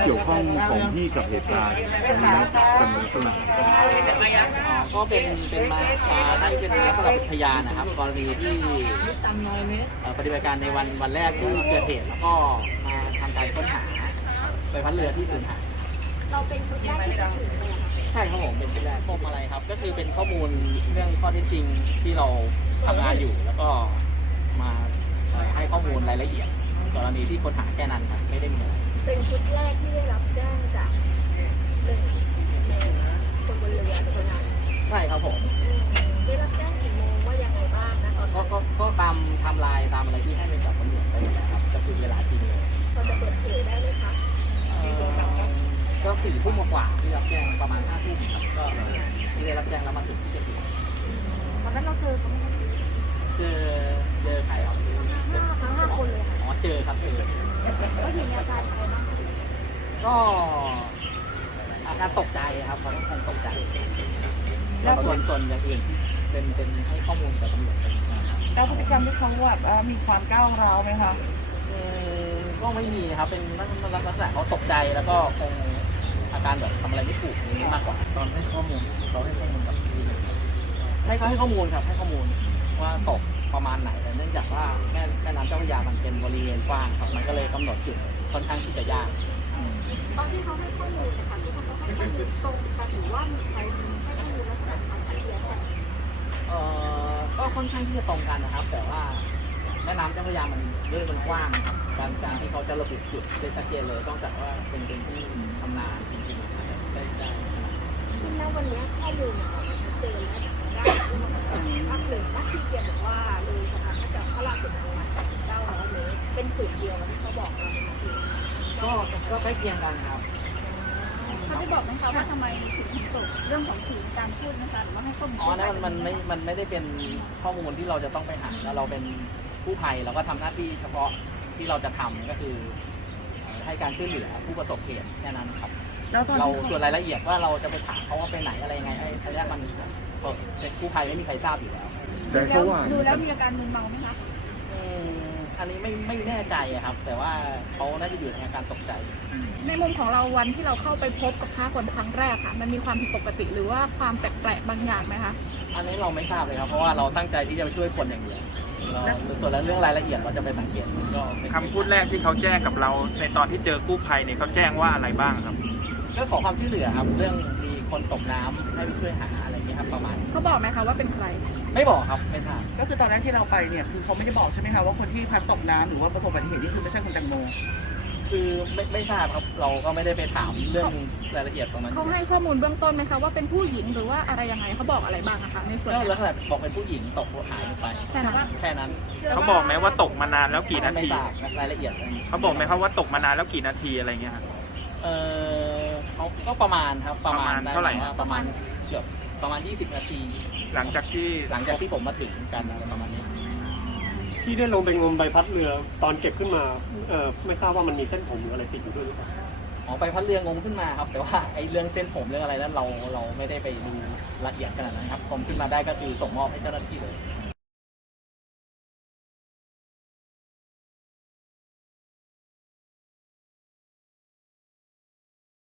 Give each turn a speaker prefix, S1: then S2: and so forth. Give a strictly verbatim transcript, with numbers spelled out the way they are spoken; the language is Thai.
S1: เกี่ยวข้องของพี่กับเหตุการณ์ตรงนี้เป็นลักษณะ
S2: อ๋อก็เป็นเป็นมาให้เป็นลักษณะพยานนะครับกรณีที่ปฏิบัติการในวันวันแรกที่เกิดเหตุแล้วก็มาทำการค้นหาใบพัดเรือที่สูญหาย
S3: เราเป็นชุดแรกที่จะถึงเลยค่ะ
S2: ใช่ครับผมเป็นเป็นแรกปมอะไรครับ ก็คือเป็นข้อมูลเรื่องข้อเท็จจริงที่เราทำงานอยู่แล้วก็มาให้ข้อมูลรายละเอียดกรณีที่ค้นหาแค่นั้นครับไม่ได้มีอะไร
S3: เป็นชุดแรกที่ได้รับแจ้งจากหนึ่งในคนบนเรือในคนนั้น
S2: ใช่ครับผม
S3: ได้รับแจ้งกี่โมงว่ายังไงบ้างนะตอน
S2: ก็
S3: นั้น
S2: ก็ก็ตามไทม์ไลน์ตามอะไรที่ให้เป็นจากตำรวจไปหมดแล้วครับจะคือเวลาจริงเลย
S3: พอจะเปิดเผยได้ไหมคะ
S2: ก็สี่ทุ่มกว่าที่รับแจ้งประมาณห้าทุ่มครับก็ที่ได้รับแจ้งแล้วมาถึงที่เกิดเหตุ
S3: ตอนนั้นเราเจอเขาไหมคะ
S2: เจอเจอใครครับ
S3: ห้าทั้งห้าคนเลยค่ะ
S2: อ๋อเจอครับเจอ
S3: ก็เห็นอาการอะไรบ้างคะ
S2: ก็อาการตกใจครับเขาคงตกใจแล้วส่วนส่วนอย่างอื่นเป็นเป็นให้ข้อมูลกับตำรวจเป็นนะครับ
S4: แล้วพฤติกรรมที่เขาแบบว่ามีความก้าวร้าวไหมคะ
S2: อืมก็ไม่มีครับเป็นลักษณะเขาตกใจแล้วก็คงอาการแบบทำอะไรไม่ถูกอย่างนี้มากกว่าตอนให้ข้อมูลเขาให้ข้อมูลกับพี่เลยครับให้เขาให้ข้อมูลครับให้ข้อมูลว่าตกประมาณไหนแต่เนื่องจากว่าแม่แม่น้ำเจ้าพระยามันเป็นบริเวณกว้างครับมันก็เลยกำหนดจุดค่อนข้างที่จะยาก
S3: ตอนที่เขาให้ข้อมูลนะคะทุกคนเขาให้ข้อมูลตรงกันหรือว่ามีใครให้ข้อมูลลักษณะความขัดแย้งกัน
S2: เอ่อก็ค่อนข้างที่จะตรงกันนะครับ แต่ว่าแม่น้ำเจ้าพระยามันด้วยมันกว้างครับการการที่เขาจะระบุจุดได้ชัดเจนเลยต้องจากว่าเป็นเป็นที่ทำนาจริงๆนะครับได้ได้
S3: ซึ่งณวันนี้ข้อมูลของมันชัดเจนแล้วจากทางด้านผู้บังคับการภาคหนึ่งนักที่เกียรบอกว่าเลยสะพานพระจันทร์พระรามสุดประมาณเก้าร้อยเมตรเป็นจุดเดียวกับที่เขาบอกเราในนาที
S2: ก็ก็ใกล้เคียงกันครับ
S5: เขาได้บอกไหมคะว่าทำไมถึงตกเรื่องของสีการพูดนะคะหรือว่าให้ข้อมูล
S2: อ๋อนั่นมันมันไม่มันไม่ได้เป็นข้อมูลที่เราจะต้องไปหาแล้วเราเป็นผู้ภัยเราก็ทำหน้าที่เฉพาะที่เราจะทำก็คือเอ่อให้การช่วยเหลือผู้ประสบเหตุแค่นั้นครับ
S4: แล้วตอน
S2: เรา
S4: ที่
S2: ส่วนรายละเอียดว่าเราจะไปถามเขาว่าไปไหนอะไรยังไงไอ้ไอ้นี่มันเป็นผู้ภัยไม่มีใครทราบอยู่แล้ว
S1: แสงสว่าง
S5: ดูแล้วมีอาการมึนเมาไหมคะ
S2: อืมอันนี้ไม่ไม่แน่ใจอะครับ แต่ว่าเขาน่าจะอยู่ในอาการตกใจ
S5: ในมุมของเราวันที่เราเข้าไปพบกับพระคนครั้งแรกค่ะ มันมีความผิดปกติหรือว่าความแปลกๆบางอย่างไหมคะ
S2: อันนี้เราไม่ทราบเลยครับเพราะว่าเราตั้งใจที่จะไปช่วยคนอย่างเดียวเราส่วนแล้วเรื่องรายละเอียดเราจะไปสังเกตก็เป็น
S6: คำพูดแรกที่เขาแจ้งกับเราในตอนที่เจอกู้ภัยเนี่ยเขาแจ้งว่าอะไรบ้างครับ
S2: เรื่องของความช่วยเหลือครับ เรื่องมีคนตกน้ำให้ไปช่วยหาอะไรอย่างเงี้ยครับประมาณนี้
S5: เขาบอกไหมคะว่าเป็นใคร
S2: ไม่บอกครับไม่ทราบ
S4: ก็คือตอนนั้นที่เราไปเนี่ยคือเขาไม่ได้บอกใช่ไหมคะว่าคนที่พลัดตกน้ำหรือว่าประสบอุบัติเหตุนี่คือไม่ใช่คุณแตงโม
S2: คือไม่ไม่ทราบครับเราก็ไม่ได้ไปถามเรื่องรายละเอียดตรงนั้น
S5: เขาให้ข้อมูลเบื้องต้นไหมคะว่าเป็นผู้หญิงหรือว่าอะไรยังไงเขาบอกอะไรบ้างนะคะในส่วน
S2: ก็
S5: นั้น
S2: ลักษณะบอกเป็นผู้หญิงตกหายไป
S5: แค่นั้นว่า
S2: แค่นั้น
S6: เขาบอกไหมว่าตกมานานแล้วกี่นา
S2: ไม่
S6: ที
S2: ทราบรายละเอียดอะไร
S6: เขาบอกไหมครับว่าตกมานานแล้วกี่นาทีอะไรเงี้ยครับ
S2: เออเขาก็ประมาณครับประมาณ
S6: ประมาณเท่าไหร่
S2: ด้ประมาณเกือบประมาณยี่สิบนาที
S6: หลังจากที่
S2: หลังจากที่ผมมาถึงกันอะไรประมาณนี้
S7: ที่ได้ลงไปงมใบพัดเรือตอนเก็บขึ้นมาเออไม่ทราบว่ามันมีเส้นผมหรืออะไรติดอยู่ด้วยหรือเปล่า
S2: อ๋อไปพัดเรืองงขึ้นมาครับ แต่ว่าไอ้เรื่องเส้นผมเรื่องอะไรนั้นเราเราไม่ได้ไปดูละเอียดขนาดนั้นครับผมขึ้นมาได้ก็คือส่งมอบให้เจ้าหน้าที่เลย